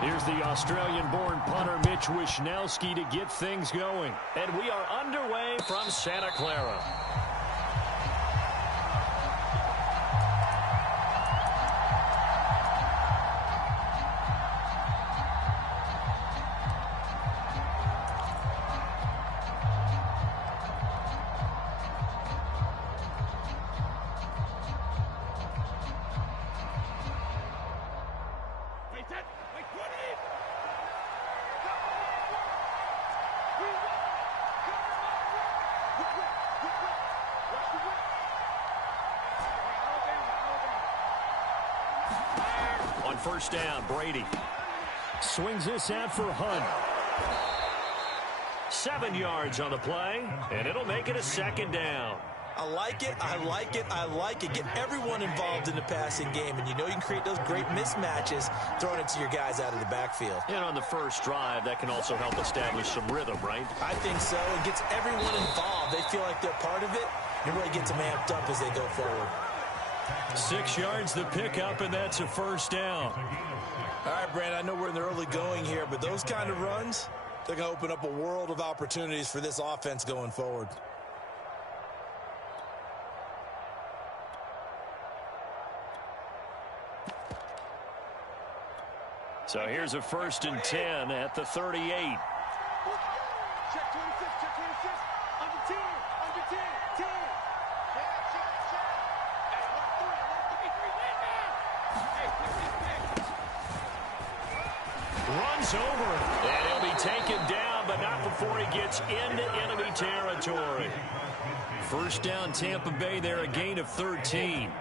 Here's the Australian-born punter Mitch Wishnowsky to get things going. And we are underway from Santa Clara. On first down, Brady swings this out for Hunt. 7 yards on the play, and it'll make it a second down. I like it, I like it, I like it. Get everyone involved in the passing game, and you know you can create those great mismatches throwing it to your guys out of the backfield. And on the first drive, that can also help establish some rhythm, right? I think so. It gets everyone involved. They feel like they're part of it. It really gets them amped up as they go forward. 6 yards the pickup, and that's a first down. All right, Brandon, I know we're in the early going here, but those kind of runs, they're going to open up a world of opportunities for this offense going forward. So here's a 1st and 10 at the 38. Check 26, check 26. Under 10, under 10, 10. Runs over it, and he'll be taken down, but not before he gets into enemy territory. First down, Tampa Bay there, a gain of 13.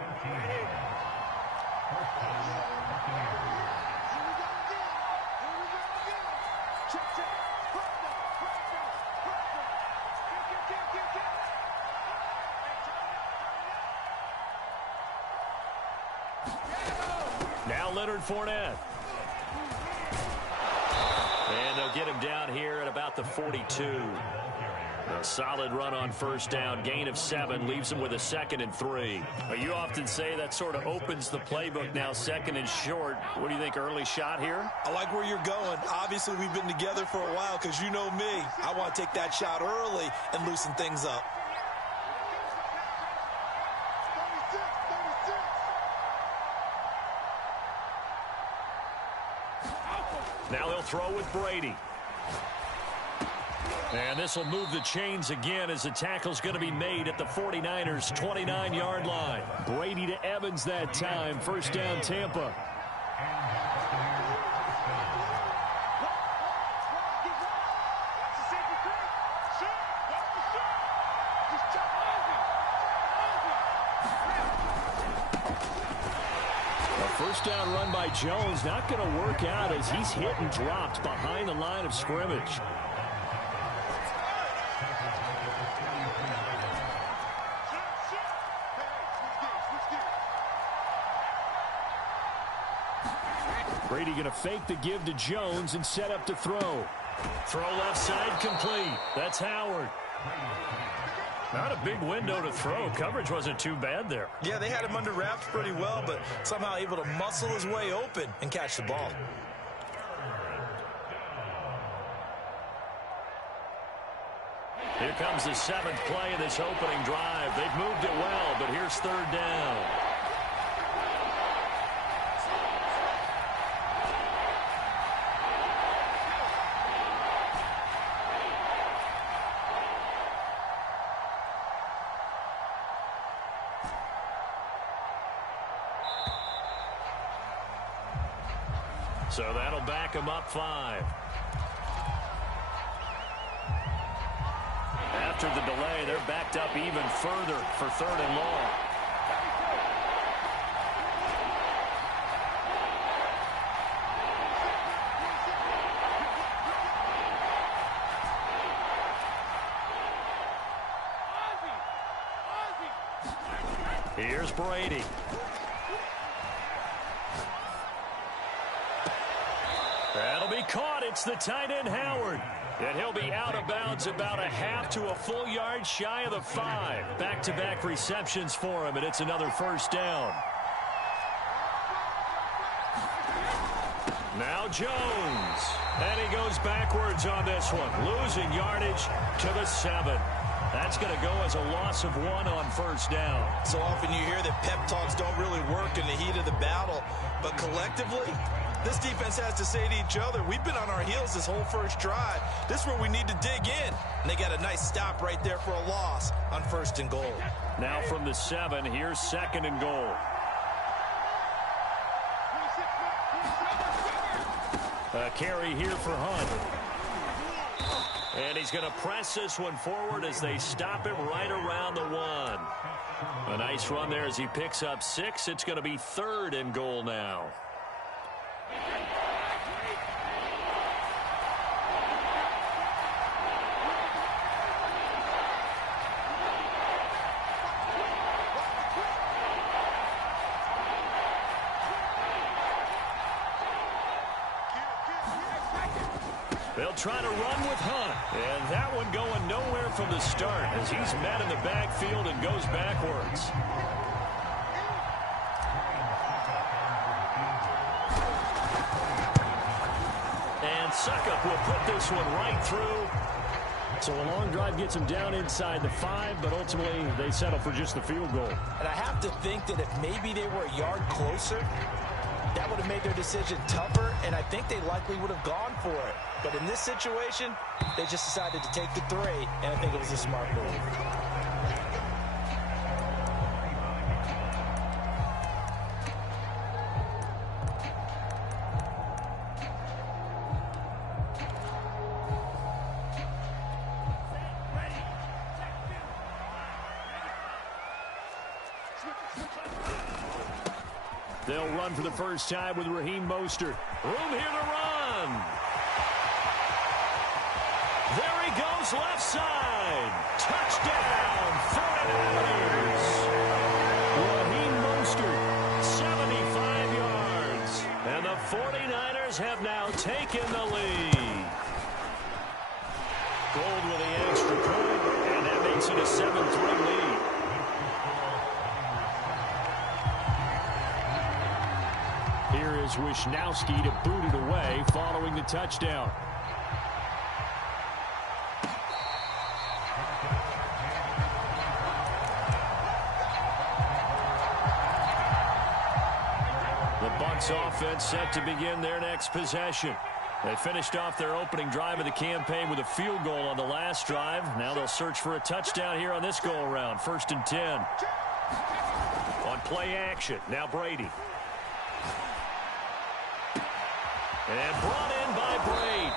Now Leonard Fournette. And they'll get him down here at about the 42. A solid run on first down. Gain of 7 leaves him with a 2nd and 3. You often say that sort of opens the playbook now, 2nd and short. What do you think, early shot here? I like where you're going. Obviously, we've been together for a while because you know me. I want to take that shot early and loosen things up. Now they'll throw with Brady. And this will move the chains again as the tackle's going to be made at the 49ers' 29-yard line. Brady to Evans that time. First down, Tampa. First down run by Jones, not going to work out as he's hit and dropped behind the line of scrimmage. Brady going to fake the give to Jones and set up to throw. Throw left side complete. That's Howard. Not a big window to throw. Coverage wasn't too bad there. Yeah, they had him under wraps pretty well, but somehow able to muscle his way open and catch the ball. Here comes the 7th play of this opening drive. They've moved it well, but here's 3rd down. So that'll back him up 5. After the delay, they're backed up even further for 3rd and long. Here's Brady. That'll be caught. It's the tight end, Howard. And he'll be out of bounds about a half to a full yard shy of the 5. Back-to-back receptions for him, and it's another first down. Now Jones. And he goes backwards on this one, losing yardage to the 7. That's going to go as a loss of 1 on first down. So often you hear that pep talks don't really work in the heat of the battle, but collectively, this defense has to say to each other, we've been on our heels this whole first drive. This is where we need to dig in. And they got a nice stop right there for a loss on 1st and goal. Now from the 7, here's 2nd and goal. A carry here for Hunt. And he's going to press this one forward as they stop him right around the 1. A nice run there as he picks up 6. It's going to be 3rd and goal now. They'll try to run with Hunt. And that one going nowhere from the start as he's met in the backfield and goes backwards. And Suckup will put this one right through. So a long drive gets him down inside the 5, but ultimately they settle for just the field goal. And I have to think that if maybe they were a yard closer, that would have made their decision tougher, and I think they likely would have gone for it. But in this situation, they just decided to take the 3, and I think it was a smart move. They'll run for the first time with Raheem Mostert. Room here to run. There he goes, left side. Touchdown, 49ers. Raheem Mostert, 75 yards. And the 49ers have now taken the lead. Gold with the extra point, and that makes it a 7-3 lead. Here is Wishnowski to boot it away following the touchdown. The Bucs offense set to begin their next possession. They finished off their opening drive of the campaign with a field goal on the last drive. Now they'll search for a touchdown here on this go-around. 1st and 10. On play action, now Brady. And brought in by Braid.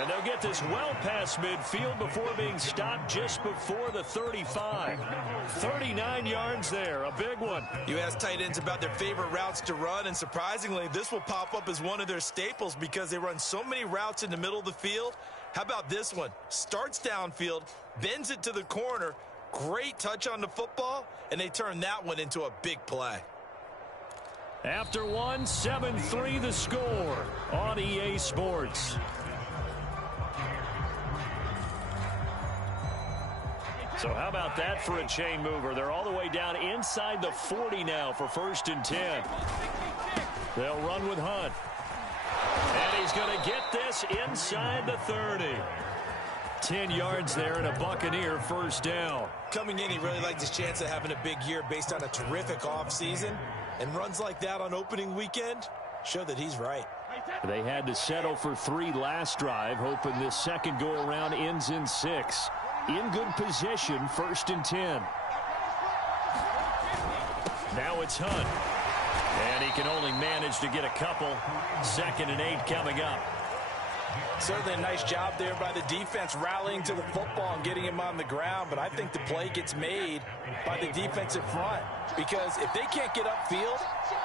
And they'll get this well past midfield before being stopped just before the 35. 39 yards there, a big one. You ask tight ends about their favorite routes to run, and surprisingly, this will pop up as one of their staples because they run so many routes in the middle of the field. How about this one? Starts downfield, bends it to the corner, great touch on the football, and they turn that one into a big play. After 1, 7-3 the score on EA Sports. So how about that for a chain mover? They're all the way down inside the 40 now for 1st and 10. They'll run with Hunt. And he's going to get this inside the 30. 10 yards there and a Buccaneer first down. Coming in, he really liked his chance of having a big year based on a terrific offseason. And runs like that on opening weekend show that he's right. They had to settle for 3 last drive, hoping this second go-around ends in 6. In good position, 1st and 10. Now it's Hunt. And he can only manage to get a couple. 2nd and 8 coming up. Certainly a nice job there by the defense rallying to the football and getting him on the ground, but I think the play gets made by the defensive front because if they can't get upfield,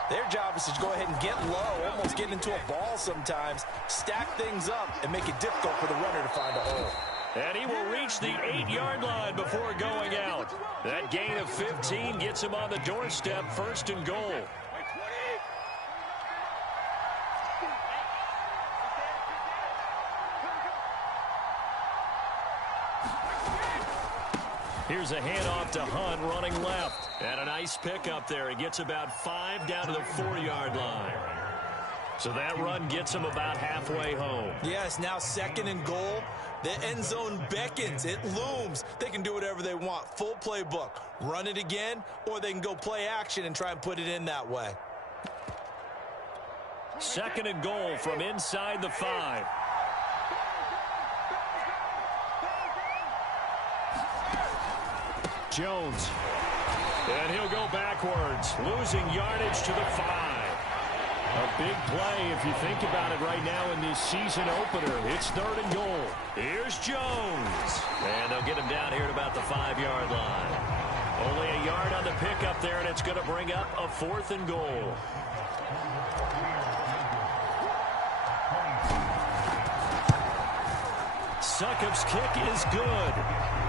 their job is to go ahead and get low, almost get into a ball sometimes, stack things up, and make it difficult for the runner to find a hole. And he will reach the 8-yard line before going out. That gain of 15 gets him on the doorstep, 1st and goal. Here's a handoff to Hunt running left. And a nice pick up there. He gets about 5 down to the 4-yard line. So that run gets them about halfway home. Yes, now 2nd and goal. The end zone beckons. It looms. They can do whatever they want. Full playbook. Run it again, or they can go play action and try and put it in that way. 2nd and goal from inside the 5. Jones. And he'll go backwards, losing yardage to the 5. A big play if you think about it right now in this season opener. It's 3rd and goal. Here's Jones. And they'll get him down here at about the 5-yard line. Only a yard on the pickup there, and it's going to bring up a 4th and goal. Succop's kick is good.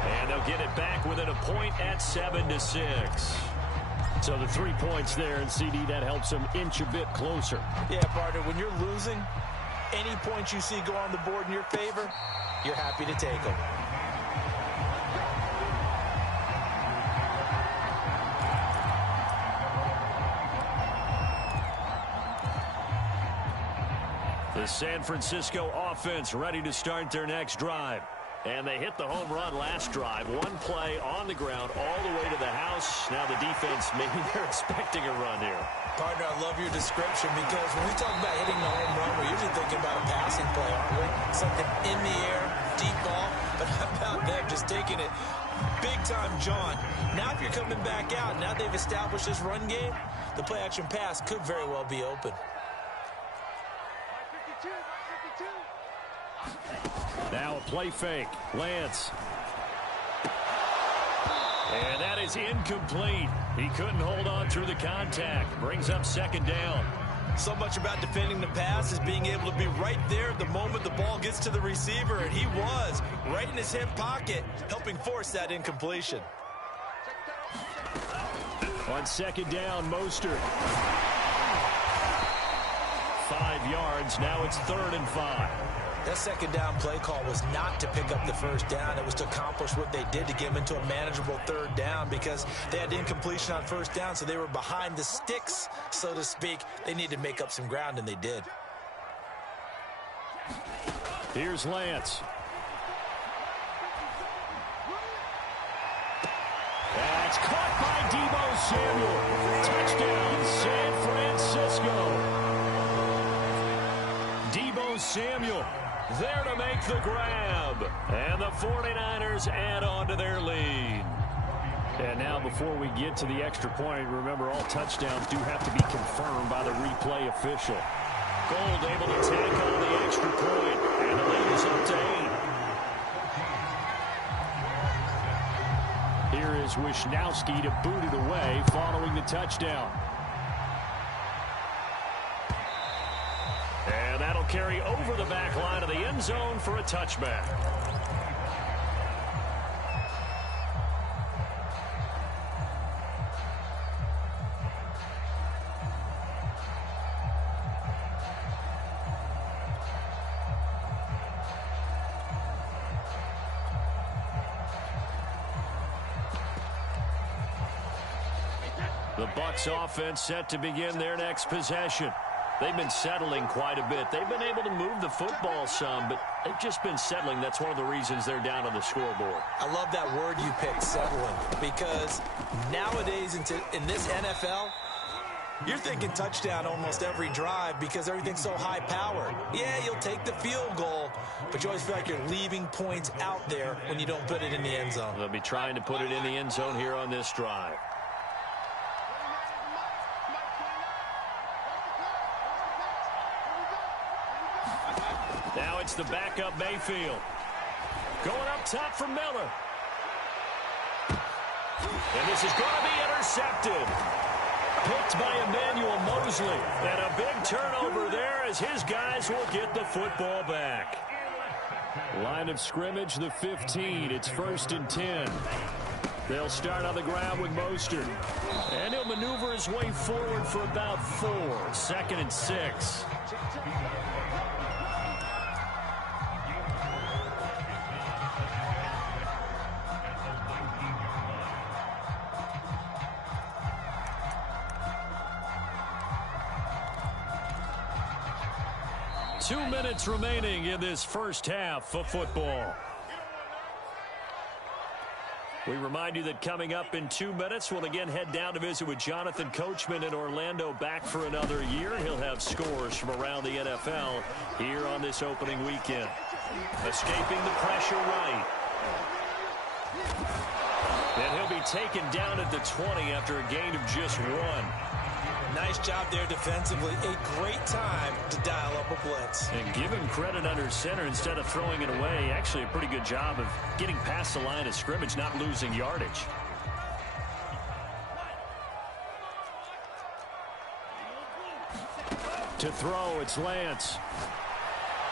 And they'll get it back within a point at 7-6. So the 3 points there, and CD, that helps them inch a bit closer. Yeah, partner, when you're losing, any points you see go on the board in your favor, you're happy to take them. The San Francisco offense ready to start their next drive. And they hit the home run last drive. One play on the ground all the way to the house. Now the defense, maybe they're expecting a run here. Partner, I love your description because when we talk about hitting the home run, we're usually thinking about a passing play, aren't we? Something in the air, deep ball. But how about them just taking it big time, John? Now if you're coming back out, now they've established this run game, the play-action pass could very well be open. Now a play fake. Lance. And that is incomplete. He couldn't hold on through the contact. Brings up 2nd down. So much about defending the pass is being able to be right there the moment the ball gets to the receiver, and he was right in his hip pocket, helping force that incompletion. On 2nd down, Mostert. 5 yards. Now it's 3rd and 5. That 2nd down play call was not to pick up the 1st down. It was to accomplish what they did to get them into a manageable 3rd down because they had incompletion on 1st down, so they were behind the sticks, so to speak. They needed to make up some ground, and they did. Here's Lance. That's caught by Deebo Samuel. Touchdown, San Francisco. Deebo Samuel there to make the grab. And the 49ers add on to their lead. And now before we get to the extra point, remember all touchdowns do have to be confirmed by the replay official. Gold able to tack on the extra point. And the lead is up to 8. Here is Wisnowski to boot it away following the touchdown. And that'll carry over the back line of the end zone for a touchback. The Bucs offense set to begin their next possession. They've been settling quite a bit. They've been able to move the football some, but they've just been settling. That's one of the reasons they're down on the scoreboard. I love that word you picked, settling, because nowadays in this NFL, you're thinking touchdown almost every drive because everything's so high-powered. Yeah, you'll take the field goal, but you always feel like you're leaving points out there when you don't put it in the end zone. They'll be trying to put it in the end zone here on this drive. Now it's the backup Mayfield. Going up top for Miller. And this is going to be intercepted. Picked by Emmanuel Mosley. And a big turnover there as his guys will get the football back. Line of scrimmage, the 15. It's 1st and 10. They'll start on the ground with Mostert. And he'll maneuver his way forward for about 4. 2nd and 6. 2 minutes remaining in this first half of football. We remind you that coming up in 2 minutes, we'll again head down to visit with Jonathan Coachman in Orlando, back for another year. He'll have scores from around the NFL here on this opening weekend. Escaping the pressure right. And he'll be taken down at the 20 after a gain of just 1. Nice job there defensively. A great time to dial up a blitz. And give him credit under center instead of throwing it away. Actually, a pretty good job of getting past the line of scrimmage, not losing yardage. To throw, it's Lance.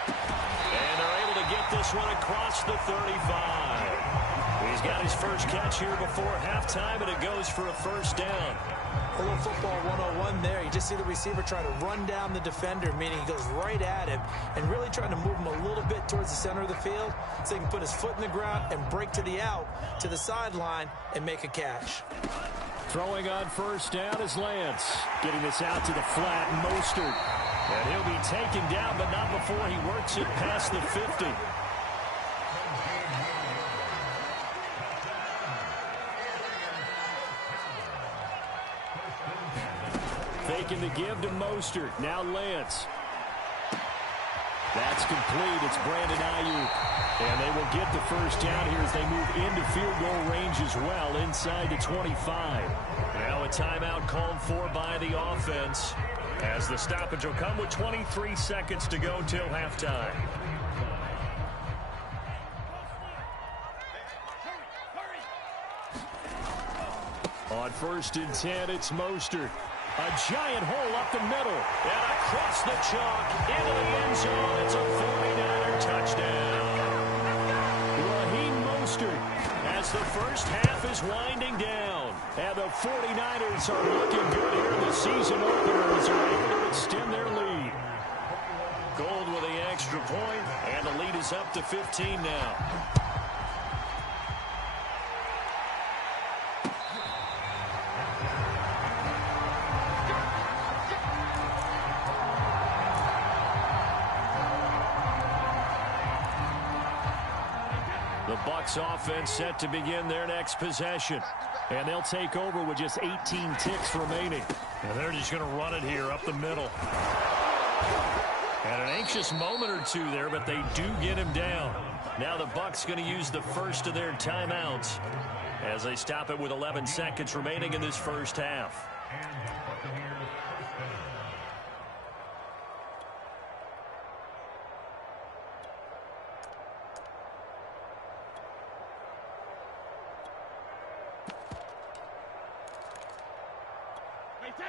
And they're able to get this one across the 35. He's got his first catch here before halftime, and it goes for a first down. A little football 101 there. You just see the receiver try to run down the defender, meaning he goes right at him and really trying to move him a little bit towards the center of the field so he can put his foot in the ground and break to the out, to the sideline, and make a catch. Throwing on first down is Lance. Getting this out to the flat, Mostert. And he'll be taken down, but not before he works it past the 50. Faking the give to Mostert. Now Lance. That's complete. It's Brandon Ayuk. And they will get the first down here as they move into field goal range as well, inside the 25. Now a timeout called for by the offense, as the stoppage will come with 23 seconds to go till halftime. On 1st and 10, it's Mostert. A giant hole up the middle. And across the chalk into the end zone. It's a 49er touchdown. Raheem Mostert, as the first half is winding down. And the 49ers are looking good here in the season opener as they're able to extend their lead. Gold with the extra point, and the lead is up to 15 now. The Bucs offense set to begin their next possession. And they'll take over with just 18 ticks remaining. And they're just going to run it here up the middle. And an anxious moment or two there, but they do get him down. Now the Bucs going to use the first of their timeouts as they stop it with 11 seconds remaining in this first half.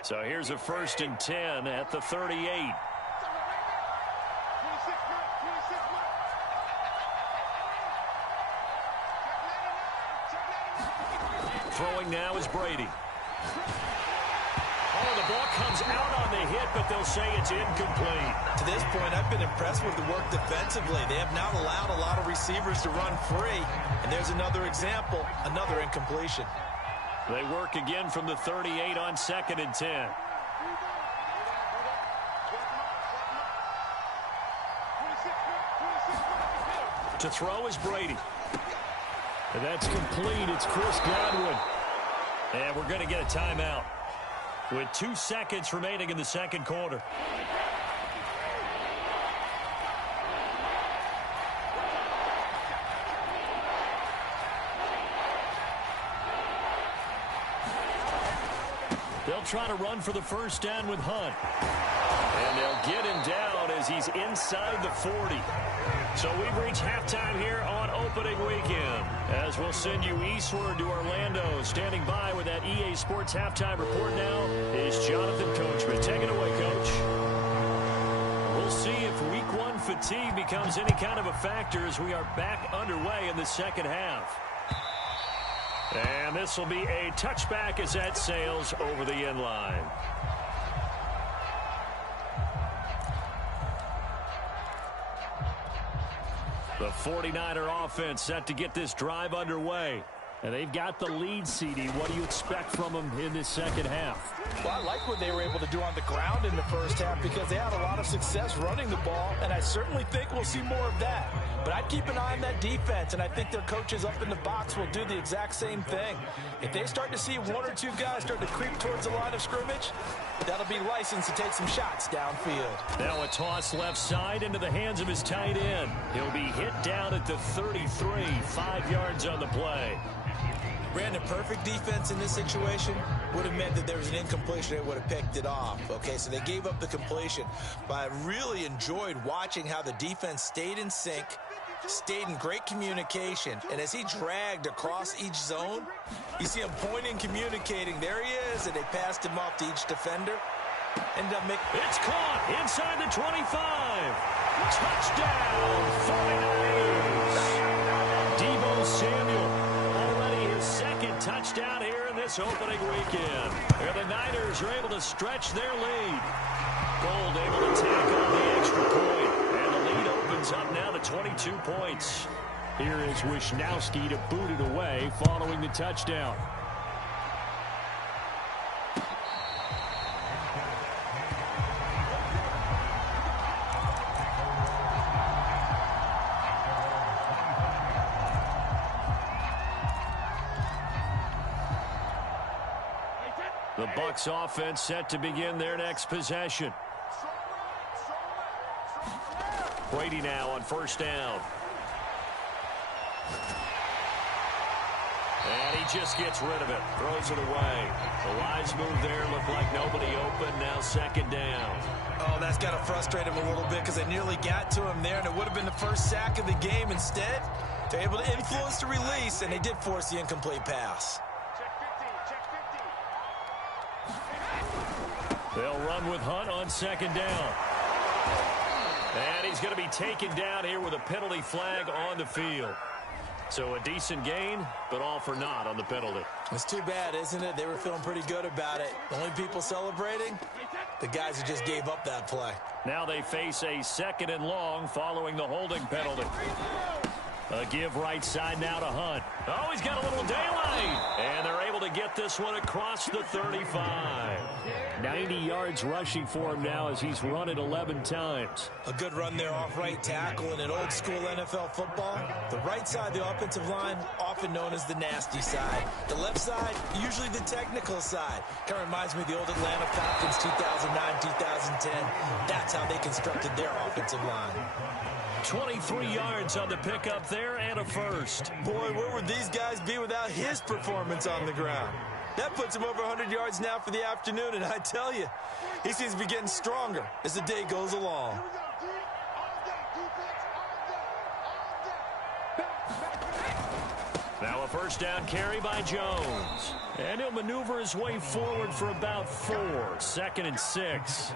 So here's a 1st and 10 at the 38. Throwing now is Brady. Oh, the ball comes out on the hit, but they'll say it's incomplete. To this point, I've been impressed with the work defensively. They have not allowed a lot of receivers to run free. And there's another example, another incompletion. They work again from the 38 on 2nd and 10. To throw is Brady. And that's complete. It's Chris Godwin. And we're going to get a timeout with 2 seconds remaining in the second quarter. They'll try to run for the first down with Hunt. And they'll get him down as he's inside the 40. So we've reached halftime here on opening weekend. As we'll send you eastward to Orlando. Standing by with that EA Sports halftime report now is Jonathan Coachman. Take it away, Coach. We'll see if week 1 fatigue becomes any kind of a factor as we are back underway in the second half. And this will be a touchback as that sails over the end line. The 49er offense set to get this drive underway. And they've got the lead, CD. What do you expect from them in this second half? Well, I like what they were able to do on the ground in the first half because they had a lot of success running the ball, and I certainly think we'll see more of that. But I'd keep an eye on that defense, and I think their coaches up in the box will do the exact same thing. If they start to see one or two guys start to creep towards the line of scrimmage, that'll be licensed to take some shots downfield. Now a toss left side into the hands of his tight end. He'll be hit down at the 33, 5 yards on the play. Brandon, perfect defense in this situation would have meant that there was an incompletion. They would have picked it off. Okay, so they gave up the completion. But I really enjoyed watching how the defense stayed in sync, stayed in great communication. And as he dragged across each zone, you see him pointing, communicating. There he is, and they passed him off to each defender. It's caught inside the 25. Touchdown, 49ers. Deebo Samuel. Second touchdown here in this opening weekend. And the Niners are able to stretch their lead. Gold able to tack on the extra point. And the lead opens up now to 22 points. Here is Wisnowski to boot it away following the touchdown. The Bucs offense set to begin their next possession. Brady now on first down. And he just gets rid of it. Throws it away. The wise move there. Looked like nobody open. Now second down. Oh, that's got to frustrate him a little bit because they nearly got to him there, and it would have been the first sack of the game. Instead, they're able to influence the release, and they did force the incomplete pass. They'll run with Hunt on second down. And he's going to be taken down here with a penalty flag on the field. So a decent gain, but all for naught on the penalty. It's too bad, isn't it? They were feeling pretty good about it. The only people celebrating, the guys who just gave up that play. Now they face a second and long following the holding penalty. A give right side now to Hunt. Oh, he's got a little daylight. And they're able to get this one across the 35. 90 yards rushing for him now as he's run it 11 times. A good run there off right tackle in an old school NFL football. The right side of the offensive line, often known as the nasty side. The left side, usually the technical side. Kind of reminds me of the old Atlanta Falcons 2009-2010. That's how they constructed their offensive line. 23 yards on the pickup there and a first. Boy, where would these guys be without his performance on the ground? That puts him over 100 yards now for the afternoon, and I tell you, he seems to be getting stronger as the day goes along. Now a first down carry by Jones. And he'll maneuver his way forward for about 4. 2nd and 6.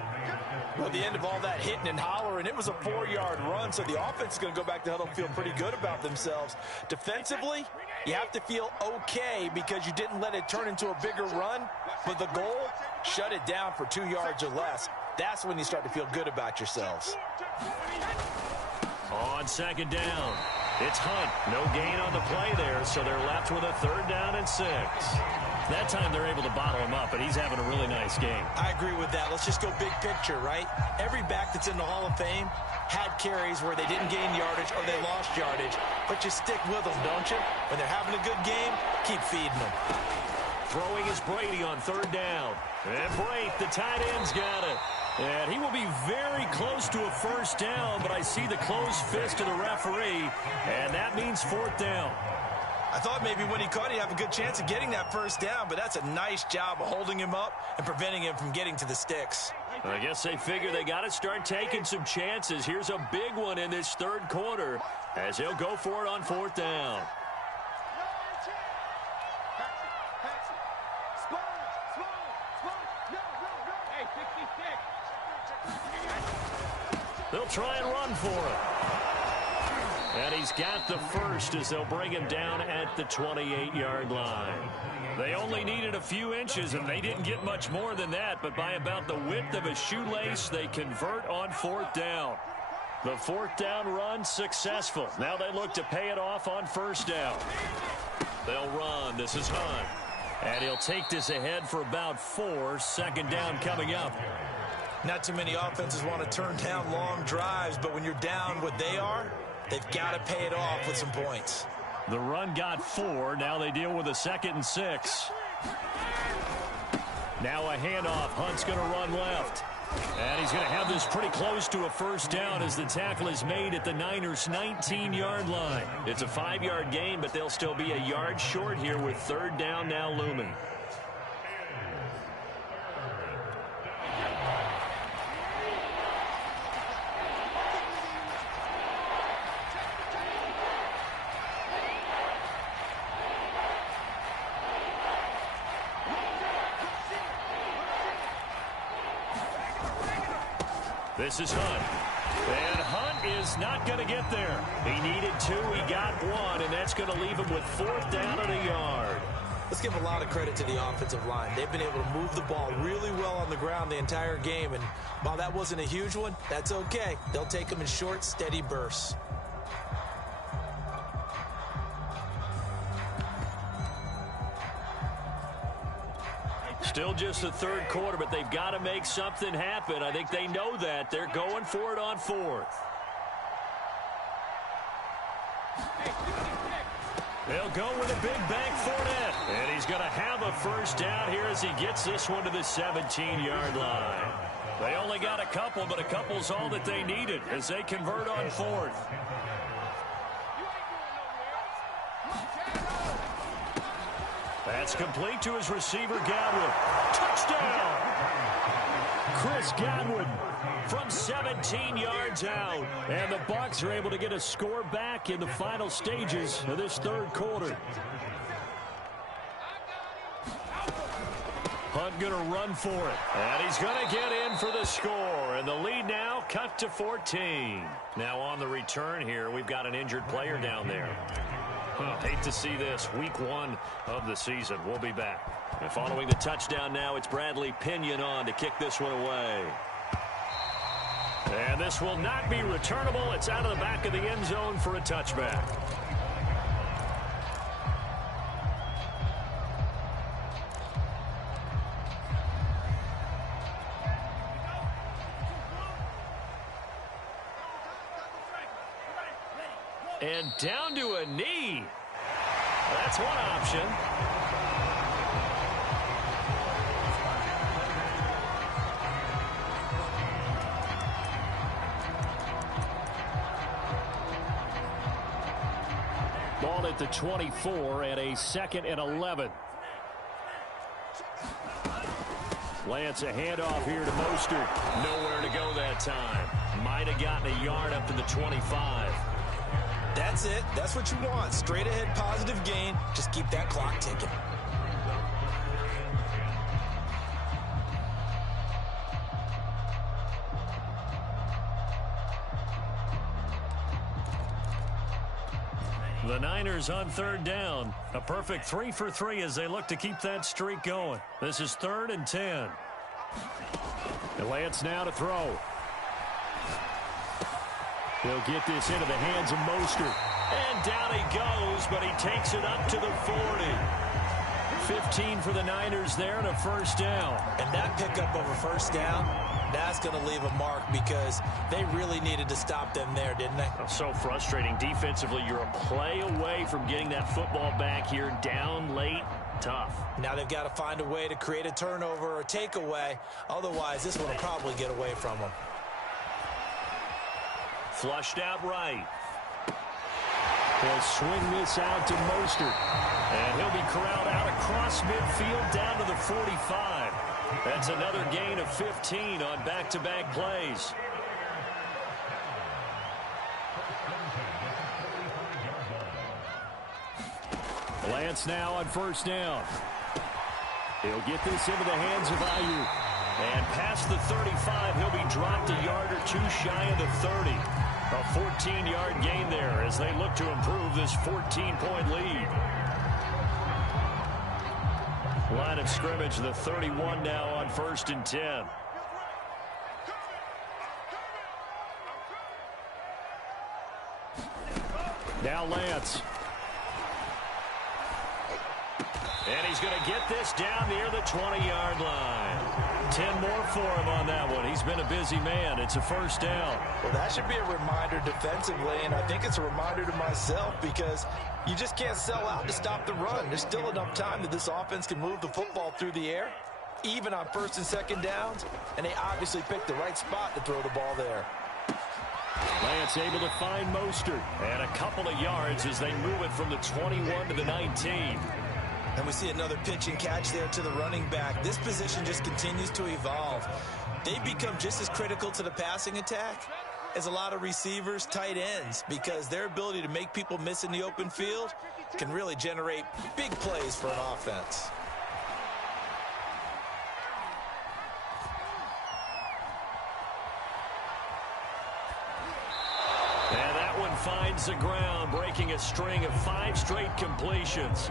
Well, at the end of all that hitting and hollering, it was a 4-yard run, so the offense is going to go back to huddle and feel pretty good about themselves. Defensively, you have to feel okay because you didn't let it turn into a bigger run, but the goal, shut it down for 2 yards or less. That's when you start to feel good about yourselves. On second down, it's Hunt. No gain on the play there, so they're left with a 3rd down and 6. That time they're able to bottle him up, and he's having a really nice game. I agree with that. Let's just go big picture, right? Every back that's in the Hall of Fame had carries where they didn't gain yardage or they lost yardage, but you stick with them, don't you? When they're having a good game, keep feeding them. Throwing is Brady on 3rd down. And Brady, the tight end's got it. And he will be very close to a first down, but I see the closed fist of the referee, and that means 4th down. I thought maybe when he caught it, he'd have a good chance of getting that first down, but that's a nice job of holding him up and preventing him from getting to the sticks. I guess they figure they got to start taking some chances. Here's a big one in this 3rd quarter as he'll go for it on 4th down. They'll try and run for it. And he's got the first as they'll bring him down at the 28-yard line. They only needed a few inches, and they didn't get much more than that, but by about the width of a shoelace, they convert on 4th down. The 4th down run successful. Now they look to pay it off on 1st down. They'll run. This is Hunt. And he'll take this ahead for about 4. Second down coming up. Not too many offenses want to turn down long drives, but when you're down what they are, they've got to pay it off with some points. The run got 4. Now they deal with a 2nd and 6. Now a handoff. Hunt's going to run left. And he's going to have this pretty close to a first down as the tackle is made at the Niners' 19-yard line. It's a 5-yard gain, but they'll still be a yard short here with 3rd down now looming. This is Hunt. And Hunt is not going to get there. He needed 2. He got 1, and that's going to leave him with 4th down and a yard. Let's give a lot of credit to the offensive line. They've been able to move the ball really well on the ground the entire game, and while that wasn't a huge one, that's okay. They'll take them in short, steady bursts. Still just the 3rd quarter, but they've got to make something happen. I think they know that. They're going for it on 4th. They'll go with a big bank Fournette. And he's going to have a first down here as he gets this one to the 17-yard line. They only got a couple, but a couple's all that they needed as they convert on 4th. That's complete to his receiver, Gywu. Touchdown! Chris Gywu from 17 yards out. And the Bucs are able to get a score back in the final stages of this 3rd quarter. Hunt going to run for it. And he's going to get in for the score. And the lead now cut to 14. Now on the return here, we've got an injured player down there. Hate to see this. Week 1 of the season. We'll be back. And following the touchdown now, it's Bradley Pinion on to kick this one away. And this will not be returnable. It's out of the back of the end zone for a touchback. And down to a knee. That's one option. Ball at the 24 and a 2nd and 11. Lance, a handoff here to Mostert. Nowhere to go that time. Might have gotten a yard up to the 25. That's it. That's what you want. Straight ahead positive gain. Just keep that clock ticking. The Niners on 3rd down. A perfect 3 for 3 as they look to keep that streak going. This is 3rd and 10. And Lance now to throw. He'll get this into the hands of Mostert. And down he goes, but he takes it up to the 40. 15 for the Niners there and a first down. And that pickup of a first down, that's going to leave a mark because they really needed to stop them there, didn't they? So frustrating. Defensively, you're a play away from getting that football back here down late. Tough. Now they've got to find a way to create a turnover or takeaway. Otherwise, this one will probably get away from them. Flushed out right. He'll swing this out to Mostert. And he'll be corralled out across midfield down to the 45. That's another gain of 15 on back-to-back plays. Lance now on first down. He'll get this into the hands of Gywu. And past the 35, he'll be dropped a yard or 2 shy of the 30. A 14-yard gain there as they look to improve this 14-point lead. Line of scrimmage, the 31 now on 1st and 10. Now Lance. And he's going to get this down near the 20-yard line. 10 more for him on that one. He's been a busy man. It's a first down. Well, that should be a reminder defensively, and I think it's a reminder to myself because you just can't sell out to stop the run. There's still enough time that this offense can move the football through the air, even on first and second downs, and they obviously picked the right spot to throw the ball there. Lance able to find Mostert, and a couple of yards as they move it from the 21 to the 19. And we see another pitch and catch there to the running back. This position just continues to evolve. They become just as critical to the passing attack as a lot of receivers, tight ends, because their ability to make people miss in the open field can really generate big plays for an offense. And that one finds the ground, breaking a string of 5 straight completions.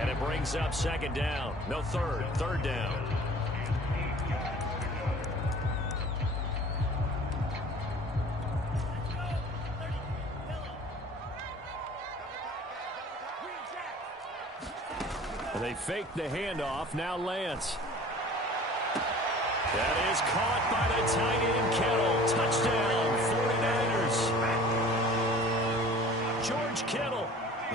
And it brings up second down. No, third down. And they fake the handoff. Now Lance. That is caught by the tight end Kittle. Touchdown, 49ers. George Kittle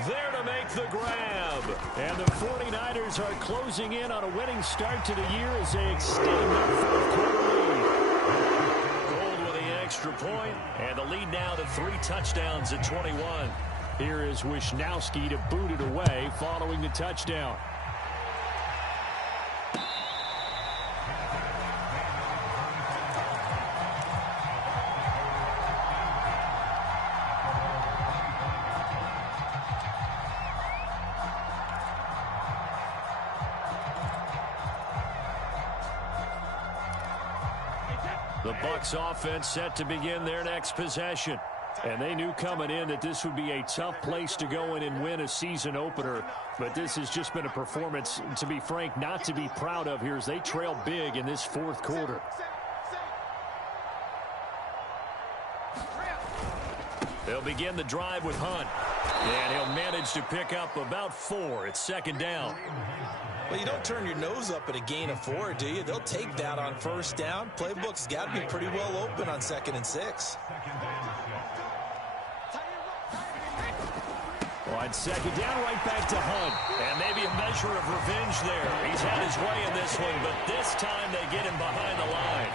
there to make the grab. And the 49ers are closing in on a winning start to the year as they extend their fourth-quarter lead. Gold with the extra point, and the lead now to 3 touchdowns at 21. Here is Wisnowski to boot it away following the touchdown. The Bucs offense set to begin their next possession. And they knew coming in that this would be a tough place to go in and win a season opener. But this has just been a performance, to be frank, not to be proud of here as they trail big in this fourth quarter. They'll begin the drive with Hunt. And he'll manage to pick up about 4. It's second down. Well, you don't turn your nose up at a gain of 4, do you? They'll take that on first down. Playbook's got to be pretty well open on 2nd and 6. On second down, right back to Hunt. And maybe a measure of revenge there. He's had his way in this one, but this time they get him behind the line.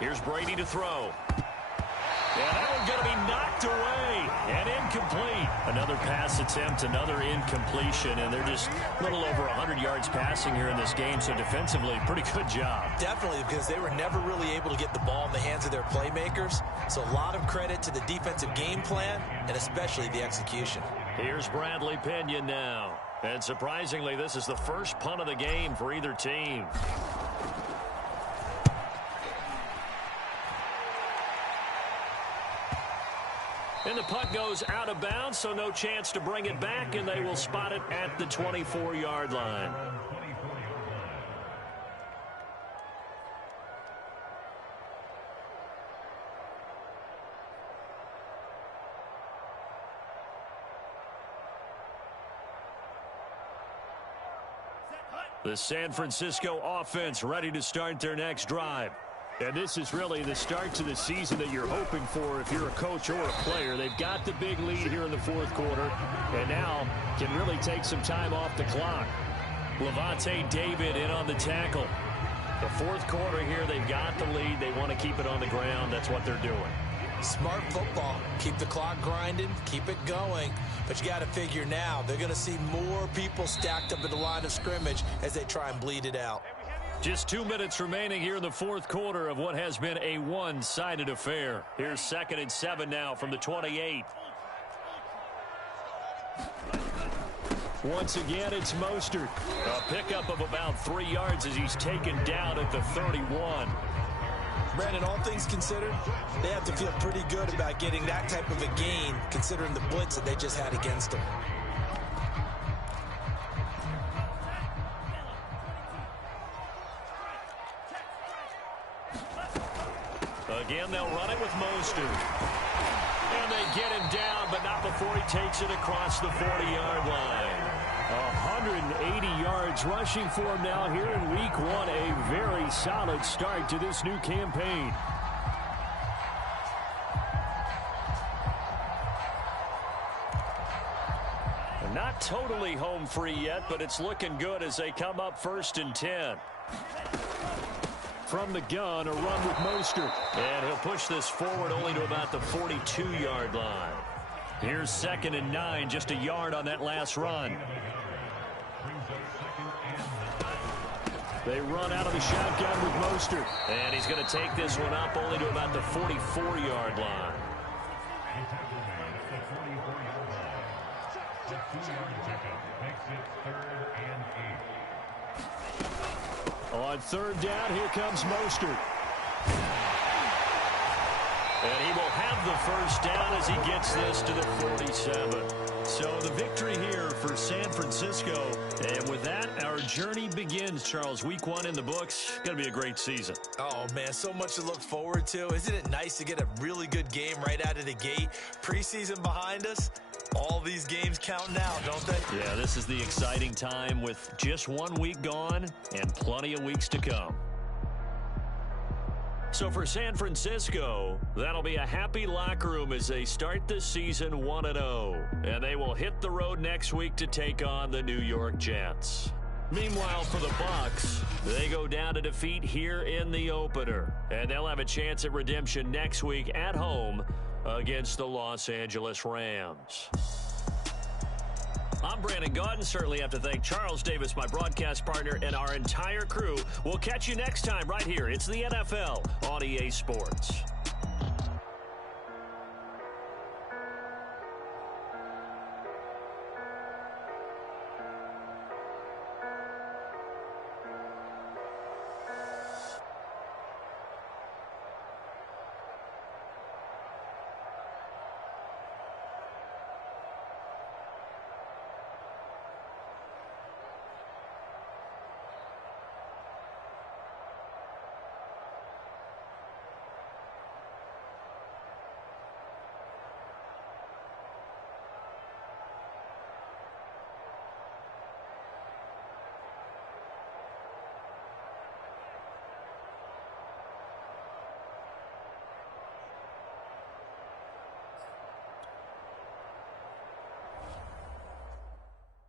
Here's Brady to throw. And that one's going to be knocked away and incomplete. Another pass attempt, another incompletion, and they're just a little over 100 yards passing here in this game, so defensively, pretty good job. Definitely, because they were never really able to get the ball in the hands of their playmakers, so a lot of credit to the defensive game plan and especially the execution. Here's Bradley Pinion now, and surprisingly, this is the first punt of the game for either team. And the punt goes out of bounds, so no chance to bring it back, and they will spot it at the 24-yard line. The San Francisco offense ready to start their next drive. And this is really the start to the season that you're hoping for if you're a coach or a player. They've got the big lead here in the fourth quarter, and now can really take some time off the clock. Levante David in on the tackle. The fourth quarter here, they've got the lead. They want to keep it on the ground. That's what they're doing. Smart football. Keep the clock grinding, keep it going. But you got to figure now, they're going to see more people stacked up at the line of scrimmage as they try and bleed it out. Just 2 minutes remaining here in the fourth quarter of what has been a one-sided affair. Here's 2nd and 7 now from the 28. Once again, it's Mostert. A pickup of about 3 yards as he's taken down at the 31. Brandon, all things considered, they have to feel pretty good about getting that type of a gain considering the blitz that they just had against them. Again, they'll run it with Mostert. And they get him down, but not before he takes it across the 40-yard line. 180 yards rushing for him now here in week 1. A very solid start to this new campaign. Not totally home free yet, but it's looking good as they come up 1st and 10. From the gun, a run with Mostert. And he'll push this forward only to about the 42-yard line. Here's 2nd and 9, just a yard on that last run. They run out of the shotgun with Mostert. And he's going to take this one up only to about the 44-yard line. On 3rd down, here comes Mostert. And he will have the 1st down as he gets this to the 47. So the victory here for San Francisco. And with that, our journey begins, Charles. Week 1 in the books. Going to be a great season. Oh, man, so much to look forward to. Isn't it nice to get a really good game right out of the gate? Preseason behind us. All these games count now, don't they? Yeah, this is the exciting time with just 1 week gone and plenty of weeks to come. So for San Francisco, that'll be a happy locker room as they start the season 1-0. And they will hit the road next week to take on the New York Jets. Meanwhile, for the Bucs, they go down to defeat here in the opener. And they'll have a chance at redemption next week at home against the Los Angeles Rams. I'm Brandon Gaudin. Certainly have to thank Charles Davis, my broadcast partner, and our entire crew. We'll catch you next time right here. It's the NFL on EA Sports.